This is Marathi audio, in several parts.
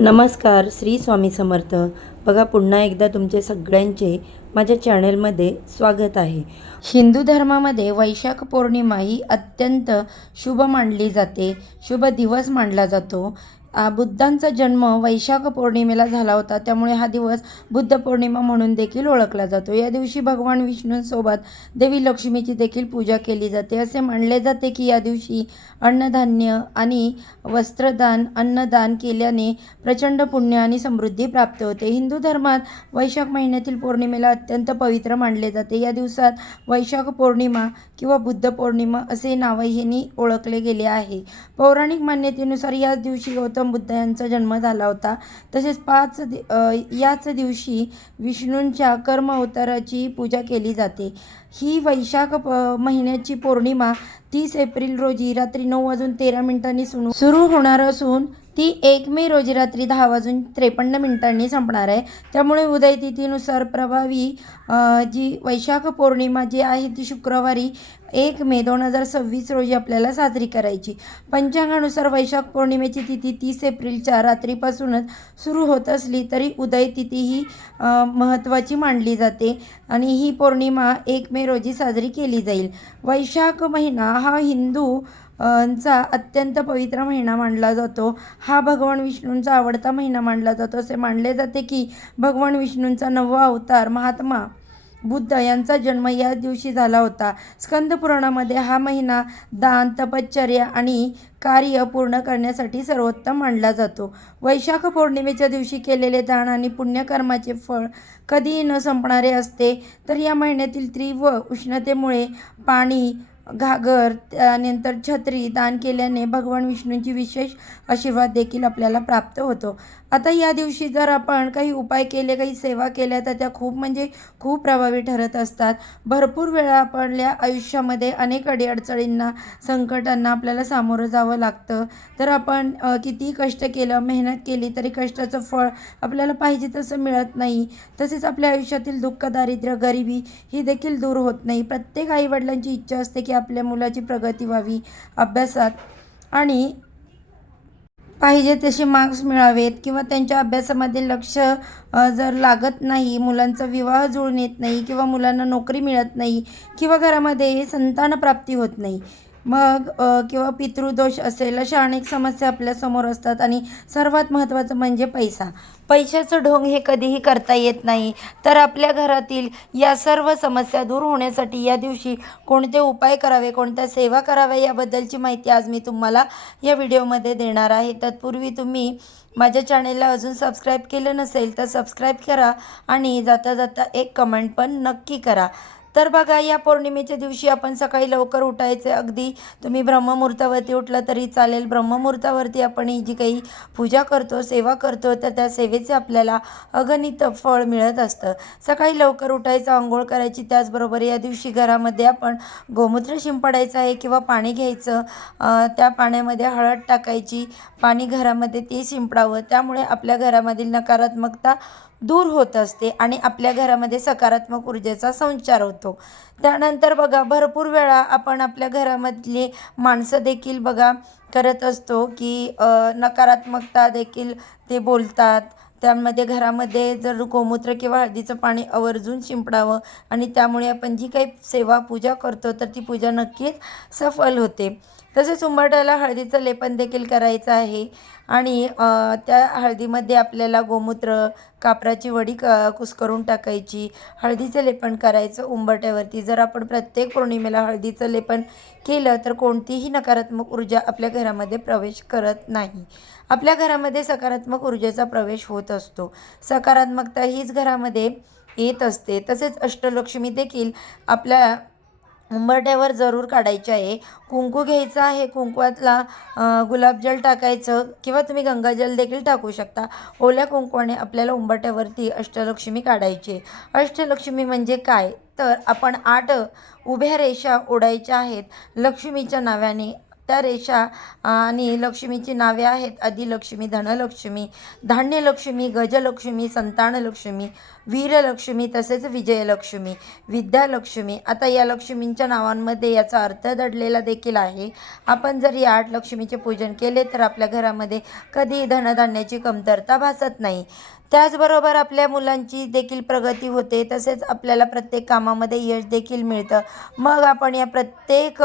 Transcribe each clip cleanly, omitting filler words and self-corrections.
नमस्कार, श्री स्वामी समर्थ. बघा, पुन्हा एकदा तुमचे सगळ्यांचे माझ्या चॅनलमध्ये स्वागत आहे. हिंदू धर्मामध्ये वैशाख पौर्णिमा ही अत्यंत शुभ मानली जाते, शुभ दिवस मानला जातो. बुद्धांचा जन्म वैशाख पौर्णिमेला झाला होता, त्यामुळे हा दिवस बुद्ध पौर्णिमा म्हणून देखील ओळखला जातो. या दिवशी भगवान विष्णूंसोबत देवी लक्ष्मीची देखील पूजा केली जाते. असे मानले जाते की या दिवशी अन्नधान्य आणि वस्त्रदान, अन्नदान केल्याने प्रचंड पुण्य आणि समृद्धी प्राप्त होते. हिंदू धर्मात वैशाख महिन्यातील पौर्णिमेला अत्यंत पवित्र मानले जाते. या दिवसात वैशाख पौर्णिमा किंवा बुद्ध पौर्णिमा असे नावही ओळखले गेले आहे. पौराणिक मान्यतेनुसार याच दिवशी गौतम बुद्ध यांचा जन्म झाला होता. तसेच याच दिवशी विष्णूंच्या कर्म अवताराची पूजा केली जाते. ही वैशाख महिन्याची पौर्णिमा 30 एप्रिल रोजी रात्री 9:13 सुरू होणार असून ती 1 मे रोजी रात्री 10:53 संपणार आहे. त्यामुळे उदय तिथीनुसार प्रभावी जी वैशाख पौर्णिमा जी आहे ती शुक्रवारी 1 मे 2026 रोजी आपल्याला साजरी करायची. पंचांगानुसार वैशाख पौर्णिमेची तिथी 30 एप्रिलच्या रात्रीपासूनच सुरू होत असली तरी उदय तिथी ही महत्त्वाची मानली जाते आणि ही पौर्णिमा 1 मे रोजी साजरी केली जाईल. वैशाख महिना हा हिंदू चा अत्यंत पवित्र महिना मानला जातो. हा भगवान विष्णूंचा आवडता महिना मानला जातो. असे मानले जाते की भगवान विष्णूंचा 9वा अवतार महात्मा बुद्ध यांचा जन्म याच दिवशी झाला होता. स्कंद पुराणामध्ये हा महिना दान, तपश्चर्या आणि कार्य पूर्ण करण्यासाठी सर्वोत्तम मानला जातो. वैशाख पौर्णिमेच्या दिवशी केलेले दान आणि पुण्यकर्माचे फळ कधीही न संपणारे असते. तर या महिन्यातील तीव्र उष्णतेमुळे पाणी, घागर, त्यानंतर छत्री दान केल्याने भगवान विष्णूंची विशेष आशीर्वाद देखील आपल्याला प्राप्त होतो. आता या दिवशी जर आपण काही उपाय केले, काही सेवा केल्या तर त्या खूप प्रभावी ठरत असतात. भरपूर वेळा आपल्या आयुष्यामध्ये अनेक अडीअडचणींना, संकटांना आपल्याला सामोरं जावं लागतं. तर आपण कितीही कष्ट केलं, मेहनत केली तरी कष्टाचं फळ आपल्याला पाहिजे तसं मिळत नाही. तसेच आपल्या आयुष्यातील दुःख, दारिद्र्य, गरिबी ही देखील दूर होत नाही. प्रत्येक आईवडिलांची इच्छा असते की आपल्या मुलाची प्रगती व्हावी अभ्यासात आणि पाहिजे तसे मार्क्स मिळावेत किंवा त्यांच्या अभ्यासामध्ये लक्ष जर लागत नाही, मुलांचा विवाह जुळून येत नाही किंवा मुलांना नोकरी मिळत नाही किंवा घरामध्ये संतानप्राप्ती होत नाही, मग किंवा पितृदोष असेल, अशा अनेक समस्या आपल्यासमोर असतात. आणि सर्वात महत्त्वाचं म्हणजे पैशाचं ढोंग हे कधीही करता येत नाही. तर आपल्या घरातील या सर्व समस्या दूर होण्यासाठी या दिवशी कोणते उपाय करावे, कोणत्या सेवा कराव्या याबद्दलची माहिती आज मी तुम्हाला या व्हिडिओमध्ये देणार आहे. तत्पूर्वी तुम्ही माझ्या चॅनेलला अजून सबस्क्राईब केलं नसेल तर सबस्क्राईब करा आणि जाता जाता एक कमेंट पण नक्की करा. तर बघा, या पौर्णिमेच्या दिवशी आपण सकाळी लवकर उठायचे. अगदी तुम्ही ब्रह्ममुहूर्तावरती उठला तरी चालेल. ब्रह्ममुहूर्तावरती आपण ही जी काही पूजा करतो, सेवा करतो, तर त्या सेवेचे आपल्याला अगणित फळ मिळत असतं. सकाळी लवकर उठायचं, अंघोळ करायची. त्याचबरोबर या दिवशी घरामध्ये आपण गोमूत्र शिंपडायचं आहे किंवा पाणी घ्यायचं, त्या पाण्यामध्ये हळद टाकायची, पाणी घरामध्ये ते शिंपडावं. त्यामुळे आपल्या घरामधील नकारात्मकता दूर होत असते आणि आपल्या घरामध्ये सकारात्मक ऊर्जेचा संचार होतो. त्यानंतर बघा, भरपूर वेळा आपण आपल्या घरामधली माणसं देखील बघा करत असतो की नकारात्मकता देखील ते बोलतात. त्यामध्ये घरामध्ये जर गोमूत्र किंवा हळदीचं पाणी आवर्जून शिंपडावं आणि त्यामुळे आपण जी काही सेवा, पूजा करतो तर ती पूजा नक्कीच सफल होते. तसेच उंबरठ्याला हळदीचं लेपन देखील करायचं आहे आणि त्या हळदीमध्ये आपल्याला गोमूत्र, कापराची वडी कुस्करून टाकायची, हळदीचं लेपन करायचं उंबरठ्यावरती. जर आपण प्रत्येक पौर्णिमेला हळदीचं लेपन केलं तर कोणतीही नकारात्मक ऊर्जा आपल्या घरामध्ये प्रवेश करत नाही. आपल्या घरामध्ये सकारात्मक ऊर्जेचा प्रवेश होत असतो. सकारात्मकता हीच घरामध्ये येत असते. तसेच अष्टलक्ष्मी देखील आपल्या उंबरठ्यावर जरूर काढायचे आहे. कुंकू घ्यायचं आहे, कुंकवातला गुलाबजल टाकायचं किंवा तुम्ही गंगाजल देखील टाकू शकता. ओल्या कुंकवाने आपल्याला उंबरठ्यावरती अष्टलक्ष्मी काढायची. अष्टलक्ष्मी म्हणजे काय, तर आपण 8 उभ्या रेषा ओढायच्या आहेत लक्ष्मीच्या नावाने. त्या रेषा आणि लक्ष्मीची नावे आहेत आदिलक्ष्मी, धनलक्ष्मी, धान्यलक्ष्मी, गजलक्ष्मी, संतानलक्ष्मी, वीरलक्ष्मी तसेच विजयलक्ष्मी, विद्यालक्ष्मी. आता या लक्ष्मींच्या नावांमध्ये याचा अर्थ दडलेला देखील आहे. आपण जर या 8 लक्ष्मीचे पूजन केले तर आपल्या घरामध्ये कधीही धनधान्याची कमतरता भासत नाही. त्याचबरोबर आपल्या मुलांची देखील प्रगती होते, तसेच आपल्याला प्रत्येक कामामध्ये यश देखील मिळतं. मग आपण या प्रत्येक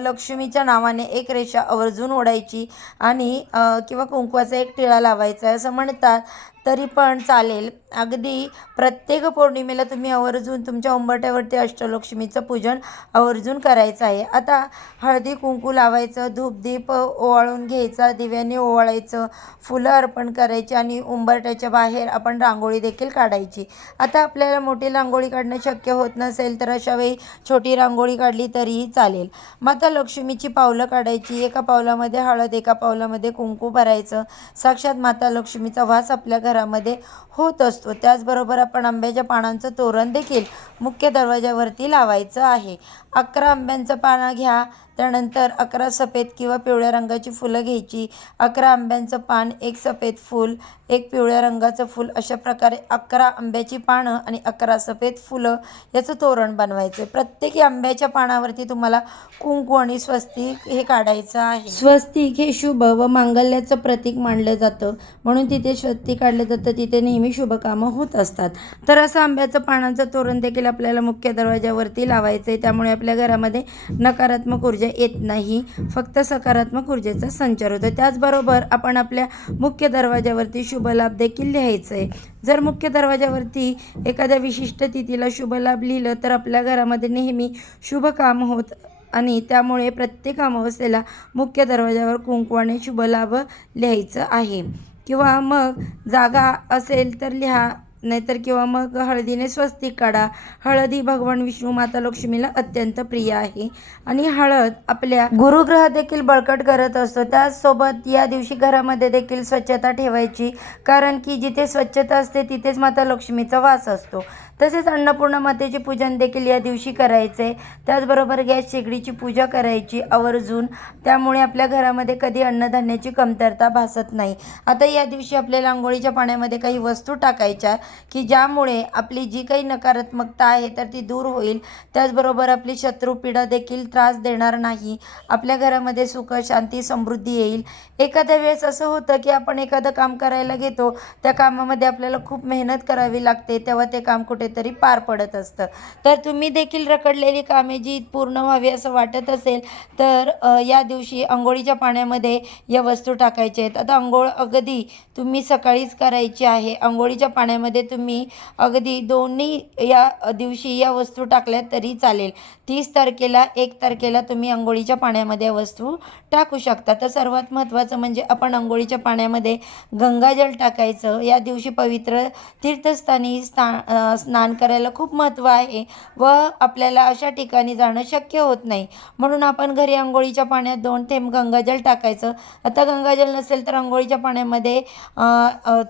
लक्ष्मीच्या नावाने एक रेषा आवर्जून ओढायची आणि किंवा कुंकवाचा एक टिळा लावायचा आहे असं म्हणतात, तरी पण चालेल. अगदी प्रत्येक पौर्णिमेला तुम्ही आवर्जून तुमच्या उंबरठ्यावरती अष्टलक्ष्मीचं पूजन आवर्जून करायचं आहे. आता हळदी कुंकू लावायचं, धूपदीप ओवाळून घ्यायचा, दिव्याने ओवाळायचं, फुलं अर्पण करायची आणि उंबरठ्याच्या बाहेर आपण रांगोळी देखील काढायची. आता आपल्याला मोठी रांगोळी काढणं शक्य होत नसेल तर अशा वेळी छोटी रांगोळी काढली तरीही चालेल. माता लक्ष्मीची पावलं काढायची. एका पावलामध्ये हळद, एका पावलामध्ये कुंकू भरायचं. साक्षात माता लक्ष्मीचा वास आपल्या घरामध्ये होत असतो. त्याचबरोबर आपण आंब्याच्या पानांचं तोरण देखील मुख्य दरवाजावरती लावायचं आहे. 11 आंब्यांचं पानं घ्या. त्यानंतर 11 सफेद किंवा पिवळ्या रंगाची फुलं घ्यायची. 11 आंब्यांचं पान, 1 सफेद फूल, 1 पिवळ्या रंगाचं फूल, अशा प्रकारे 11 आंब्याची पानं आणि 11 सफेद फुलं याचं तोरण बनवायचं. प्रत्येक आंब्याच्या पानावरती तुम्हाला कुंकू आणि स्वस्तिक हे काढायचं आहे. स्वस्तिक हे शुभ व मांगल्याचं प्रतीक मानलं जातं, म्हणून तिथे स्वस्तिक काढलं जातं. तिथे नेहमी शुभ कामं होत असतात. तर असं आंब्याचं पानांचं तोरण देखील आपल्याला मुख्य दरवाजावरती लावायचं आहे. त्यामुळे आपल्या घरामध्ये नकारात्मक ऊर्जा येत नाही, फक्त सकारात्मक ऊर्जेचा संचार होतो. त्याचबरोबर आपण आपल्या मुख्य दरवाजावरती शुभ लाभ देखील लिहायचं आहे. जर मुख्य दरवाजावरती एखाद्या विशिष्ट तिथीला शुभ लाभ लिहिलं तर आपल्या घरामध्ये नेहमी शुभ काम होत आणि त्यामुळे प्रत्येक अमावस्येला मुख्य दरवाजावर कुंकवाने शुभ लाभ लिहायचं आहे. किंवा मग जागा असेल तर लिहा, नाहीतर किंवा मग हळदीने स्वस्तिक काढा. हळद ही भगवान विष्णू माता लक्ष्मीला अत्यंत प्रिय आहे आणि हळद आपल्या गुरुग्रह देखील बळकट करत असतो. त्याचसोबत या दिवशी घरामध्ये देखील स्वच्छता ठेवायची, कारण की जिथे स्वच्छता असते तिथेच माता लक्ष्मीचा वास असतो. तसेच अन्नपूर्णा मातेचे पूजन देखील या दिवशी करायचे. त्याचबरोबर गॅस शेगडीची पूजा करायची आवर्जून, त्यामुळे आपल्या घरामध्ये कधी अन्नधान्याची कमतरता भासत नाही. आता या दिवशी आपल्याला अंघोळीच्या पाण्यामध्ये काही वस्तू टाकायच्या की ज्यामुळे आपली जी काही नकारात्मकता आहे तर ती दूर होईल. त्याचबरोबर आपली शत्रुपीडा देखील त्रास देणार नाही. आपल्या घरामध्ये सुख, शांती, समृद्धी येईल. एखाद्या वेळेस असं होतं की आपण एखादं काम करायला घेतो, त्या कामामध्ये आपल्याला खूप मेहनत करावी लागते, तेव्हा ते काम कुठेतरी पार पडत असतं. तर तुम्ही देखील रखडलेली कामे जी पूर्ण व्हावी असं वाटत असेल तर या दिवशी अंघोळीच्या पाण्यामध्ये या वस्तू टाकायच्या आहेत. आता अंघोळ अगदी तुम्ही सकाळीच करायची आहे. अंघोळीच्या पाण्यामध्ये तुम्ही अगदी दोन्ही या दिवशी या वस्तू टाकल्या तरी चालेल. 30 तारखेला, 1 तारखेला तुम्ही अंघोळीच्या पाण्यामध्ये वस्तू टाकू शकता. तर सर्वात महत्त्वाचं म्हणजे आपण अंघोळीच्या पाण्यामध्ये गंगाजल टाकायचं. या दिवशी पवित्र तीर्थस्थानी स्नान करायला खूप महत्त्व आहे व आपल्याला अशा ठिकाणी जाणं शक्य होत नाही, म्हणून आपण घरी अंघोळीच्या पाण्यात 2 थेंब गंगाजल टाकायचं. आता गंगाजल नसेल तर अंघोळीच्या पाण्यामध्ये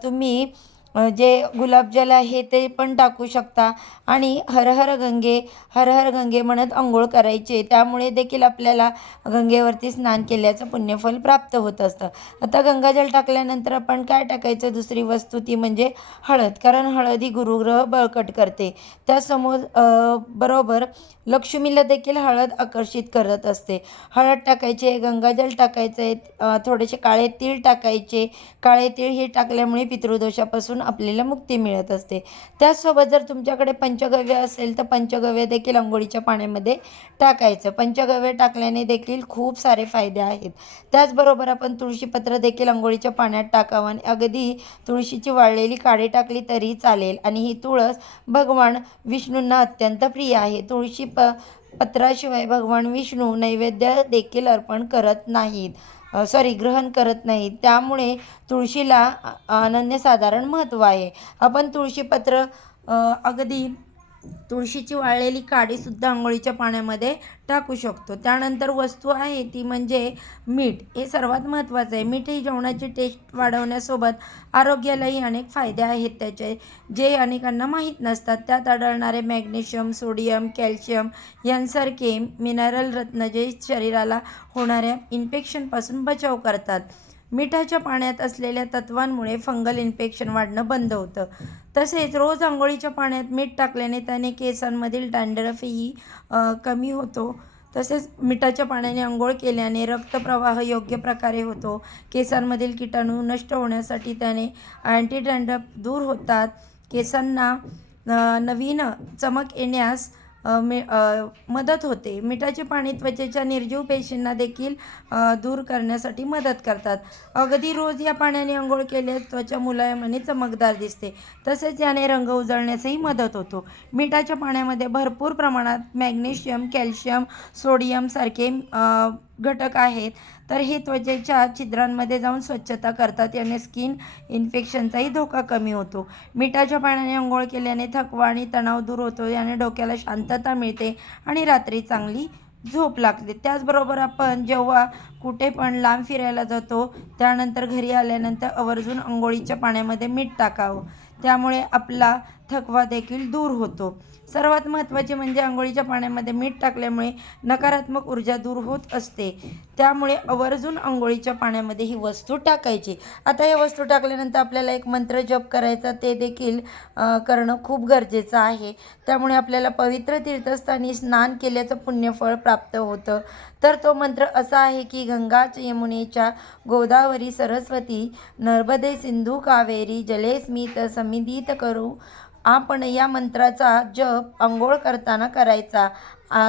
तुम्ही जे गुलाबजल आहे ते पण टाकू शकता आणि हर हर गंगे, हर हर गंगे म्हणत अंघोळ करायचे. त्यामुळे देखील आपल्याला गंगेवरती स्नान केल्याचं पुण्यफल प्राप्त होत असतं. आता गंगाजल टाकल्यानंतर आपण काय टाकायचं, दुसरी वस्तू ती म्हणजे हळद, कारण हळद ही गुरुग्रह बळकट करते. त्यासमोर बरोबर लक्ष्मीला देखील हळद आकर्षित करत असते. हळद टाकायचे, गंगाजल टाकायचे, थोडेसे काळे तीळ टाकायचे. काळे तीळ हे टाकल्यामुळे पितृदोषापासून आपल्याला मुक्ती मिळत असते. त्याचसोबत जर तुमच्याकडे पंचगव्य असेल तर पंचगव्य देखील अंघोळीच्या पाण्यामध्ये टाकायचं. पंचगव्य टाकल्याने देखील खूप सारे फायदे आहेत. त्याचबरोबर आपण तुळशीपत्र देखील अंघोळीच्या पाण्यात टाकावं आणि अगदी तुळशीची वाळलेली काडी टाकली तरी चालेल. आणि ही तुळस भगवान विष्णूंना अत्यंत प्रिय आहे. तुळशी पत्राशिवाय भगवान विष्णू नैवेद्य देखील अर्पण करत नाहीत, ग्रहण करत नाहीत. त्यामुळे तुळशीला अनन्यसाधारण महत्त्व आहे. आपण तुळशीपत्र अगदी तुळशीची वाळलेली काडीसुद्धा अंघोळीच्या पाण्यामध्ये टाकू शकतो. त्यानंतर वस्तू आहे ती म्हणजे मीठ. हे सर्वात महत्त्वाचं आहे. मीठ ही जेवणाची टेस्ट वाढवण्यासोबत आरोग्यालाही अनेक फायदे आहेत त्याचे, जे अनेकांना माहीत नसतात. त्यात आढळणारे मॅग्नेशियम, सोडियम, कॅल्शियम यांसारखे मिनरल रत्न जे शरीराला होणाऱ्या इन्फेक्शनपासून बचाव करतात. मिठाच्या पाण्यात असलेल्या तत्वांमुळे फंगल इन्फेक्शन वाढणं बंद होतं. तसेच रोज अंघोळीच्या पाण्यात मीठ टाकल्याने त्याने केसांमधील डॅन्ड्रफही कमी होतो. तसेच मिठाच्या पाण्याने अंघोळ केल्याने रक्तप्रवाह योग्य प्रकारे होतो. केसांमधील किटाणू नष्ट होण्यासाठी त्याने अँटी डॅन्ड्रफ दूर होतात. केसांना नवीन चमक येण्यास मदत होते. मिठाचे पाणी त्वचेच्या निर्जीव पेशींना देखील दूर करण्यासाठी मदत करतात. अगदी रोज या पाण्याने अंघोळ केल्यास त्वचा मुलायम आणि चमकदार दिसते. तसेच याने रंग उजळण्यासही मदत होतो. मिठाच्या पाण्यामध्ये भरपूर प्रमाणात मॅग्नेशियम, कॅल्शियम, सोडियम सारखे घटक आहेत. तर हे त्वचेच्या छिद्रांमध्ये जाऊन स्वच्छता करतात. याने स्किन इन्फेक्शनचाही धोका कमी होतो. मिठाच्या पाण्याने अंघोळ केल्याने थकवा आणि तणाव दूर होतो. याने डोक्याला शांतता मिळते आणि रात्री चांगली झोप लागते. त्याचबरोबर आपण जेव्हा कुठे पण लांब फिरायला जातो त्यानंतर घरी आल्यानंतर आवर्जून अंघोळीच्या पाण्यामध्ये मीठ टाकावं. त्यामुळे आपला थकवा देखील दूर होतो. सर्वात महत्त्वाचे म्हणजे अंघोळीच्या पाण्यामध्ये मीठ टाकल्यामुळे नकारात्मक ऊर्जा दूर होत असते. त्यामुळे आवर्जून अंघोळीच्या पाण्यामध्ये ही वस्तू टाकायची. आता हे वस्तू टाकल्यानंतर आपल्याला एक मंत्र जप करायचा, ते देखील करणं खूप गरजेचं आहे. त्यामुळे आपल्याला पवित्र तीर्थस्थानी स्नान केल्याचं पुण्यफळ प्राप्त होतं. तर तो मंत्र असा आहे की गंगा यमुनेच्या गोदावरी सरस्वती नर्मदे सिंधू कावेरी जलेस्मित समिधित करू. आपण या मंत्राचा जप अंघोळ करताना करायचा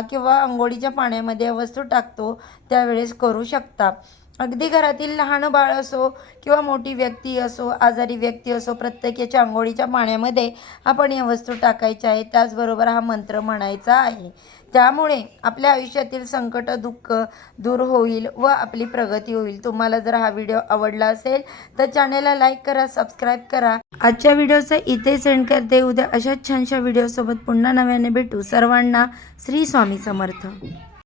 किंवा अंघोळीच्या पाण्यामध्ये वस्तू टाकतो त्यावेळेस करू शकता. अगदी घरातील लहान बाळ असो किंवा मोठी व्यक्ती असो, आजारी व्यक्ती असो, प्रत्येकाच्या अंघोळीच्या पाण्यामध्ये आपण या वस्तू टाकायच्या आहेत. त्याचबरोबर हा मंत्र म्हणायचा आहे. त्यामुळे आपल्या आयुष्यातील संकट, दुःख दूर होईल व आपली प्रगती होईल. तुम्हाला जर हा व्हिडिओ आवडला असेल तर चॅनलला लाईक करा, सबस्क्राईब करा. आजच्या व्हिडिओचा इथे सेंड करते. उद्या अशाच छानशा व्हिडिओसोबत पुन्हा नव्याने भेटू. सर्वांना श्री स्वामी समर्थ.